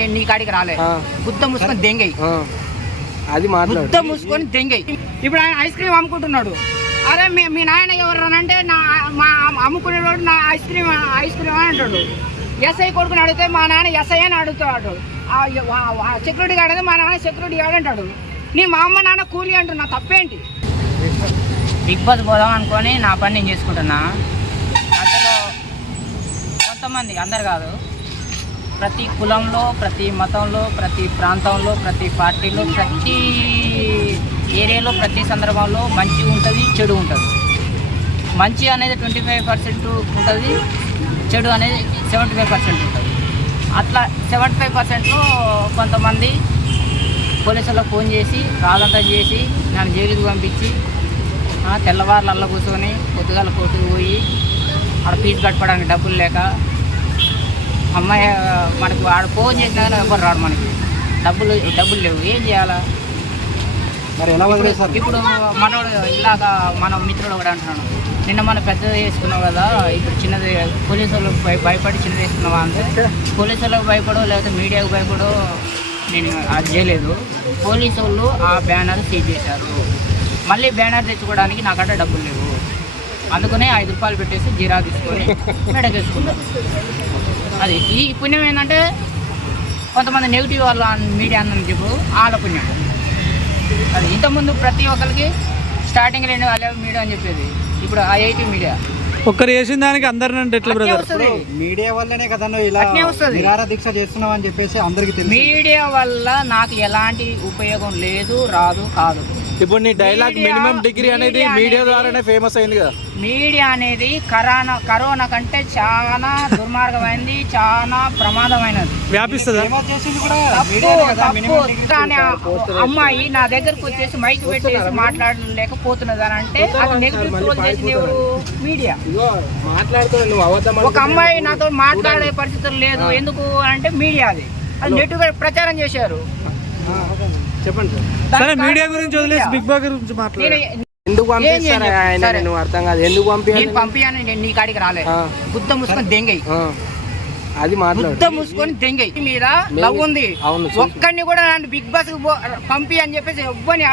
నేను నీ కాడికి రాలే, గుద్ద మూసుకొని దెంగై, అది గుద్ద మూసుకొని దెంగై. ఇప్పుడు ఆయన ఐస్ క్రీమ్ అమ్ముకుంటున్నాడు. అరే మీ నాయన ఎవరు అంటే మా అమ్ముకునేవాడు నా ఐస్ క్రీమ్ అని అంటాడు. ఎస్ఐ కొడుకుని అడిగితే మా నాన్న ఎస్ఐ అని అడుగుతాడు. సెక్యూరిటీ గార్డ్ అయితే మా నాన్న సెక్యూరిటీ గార్డ్ అంటాడు. మా అమ్మ నాన్న కూలీ అంటున్నా, తప్పేంటి? బిగ్ బాస్ పోదాం అనుకొని నా పని నేను చేసుకుంటున్నా. అసలు కొంతమంది, అందరు కాదు, ప్రతి కులంలో, ప్రతి మతంలో, ప్రతి ప్రాంతంలో, ప్రతి పార్టీలో, ప్రతి ఏరియాలో, ప్రతి సందర్భంలో మంచి ఉంటుంది, చెడు ఉంటుంది. మంచి అనేది 25% ఉంటుంది, చెడు అనేది 75% ఉంటుంది. అట్లా 75%లో కొంతమంది పోలీసులకు ఫోన్ చేసి రాదంతా చేసి నన్ను జైలుకి పంపించి తెల్లవారులు అల్ల కూర్చొని పొద్దుగాల కోర్టుకు పోయి ఆడ ఫీజు కట్టుకోవడానికి డబ్బులు లేక, అమ్మాయి మనకు ఆడ ఫోన్ చేసినా కానీ ఎవరు రాడు, మనకి డబ్బులు లేవు, ఏం చేయాలా? ఇప్పుడు మనోడు ఇలాగా మన మిత్రుడు కూడా అంటున్నాడు, నిన్న మనం పెద్దది వేసుకున్నావు కదా, ఇప్పుడు చిన్నది పోలీసు వాళ్ళకి భయపడి చిన్నది వేసుకున్నావా అంటే, పోలీసు వాళ్ళకి భయపడో లేకపోతే మీడియాకు భయపడో నేను అది చేయలేదు. పోలీసు వాళ్ళు ఆ బ్యానర్ సీజ్ చేశారు. మళ్ళీ బ్యానర్ తెచ్చుకోవడానికి నాకంటే డబ్బులు లేవు, అందుకనే 5 రూపాయలు పెట్టేసి జీరా తీసుకొని మెడకేసుకున్నాను. అది ఈ పుణ్యం ఏంటంటే కొంతమంది నెగిటివ్ వాళ్ళు మీడియా అన్నని చెప్పు వాళ్ళ పుణ్యం. అది ఇంతకుముందు ప్రతి ఒక్కరికి స్టార్టింగ్ 2 మీడియా అని చెప్పేది, ఇప్పుడు ఐఐటీ మీడియా. ఒక్కరు చేసిన దానికి అందరినంటే ఎట్లా బ్రదర్? మీడియా వల్లనే కదా ఇలా నిరాహార దీక్ష చేస్తున్నావు అని చెప్పేసి అందరికి తెలుసు. మీడియా వల్ల నాకు ఎలాంటి ఉపయోగం లేదు, రాదు, కాదు. ఇప్పుడు నీ డైలాగ్ మినిమం డిగ్రీ అనేది మీడియా ద్వారానే ఫేమస్ అయింది కదా. మీడియా అనేది కరోనా కంటే చాలా దుర్మార్గమైనది, చాలా ప్రమాదమైనది, వ్యాపిస్తుంది. అమ్మాయి నా దగ్గరకు వచ్చేసి మైక్ పెట్టేసి మాట్లాడలేకపోతున్నది అని అంటే అది నెగిటివ్ ట్రోల్ చేసింది ఎవరు? మీడియా. ఒక అమ్మాయి నాతో మాట్లాడే పరిస్థితులు లేదు, ఎందుకు అంటే మీడియా అది నెట్గా ప్రచారం చేశారు. చెప్పండి సరే, మీడియా గురించి వదిలేసి బిగ్ బాస్ గురించి మాట్లాడు. ఎందుకు పంపిస్తాను అర్థం కాదు. ఎందుకు పంపియాను నేను నీ కాడికి రాలే, గుద్ద మూసుకొని దెంగై, అది గుద్ద మూసుకొని దెంగై మీద లవ్ ఉంది. ఒక్కడిని కూడా బిగ్ బాస్ పంపి అని చెప్పేసి ఎవ్వని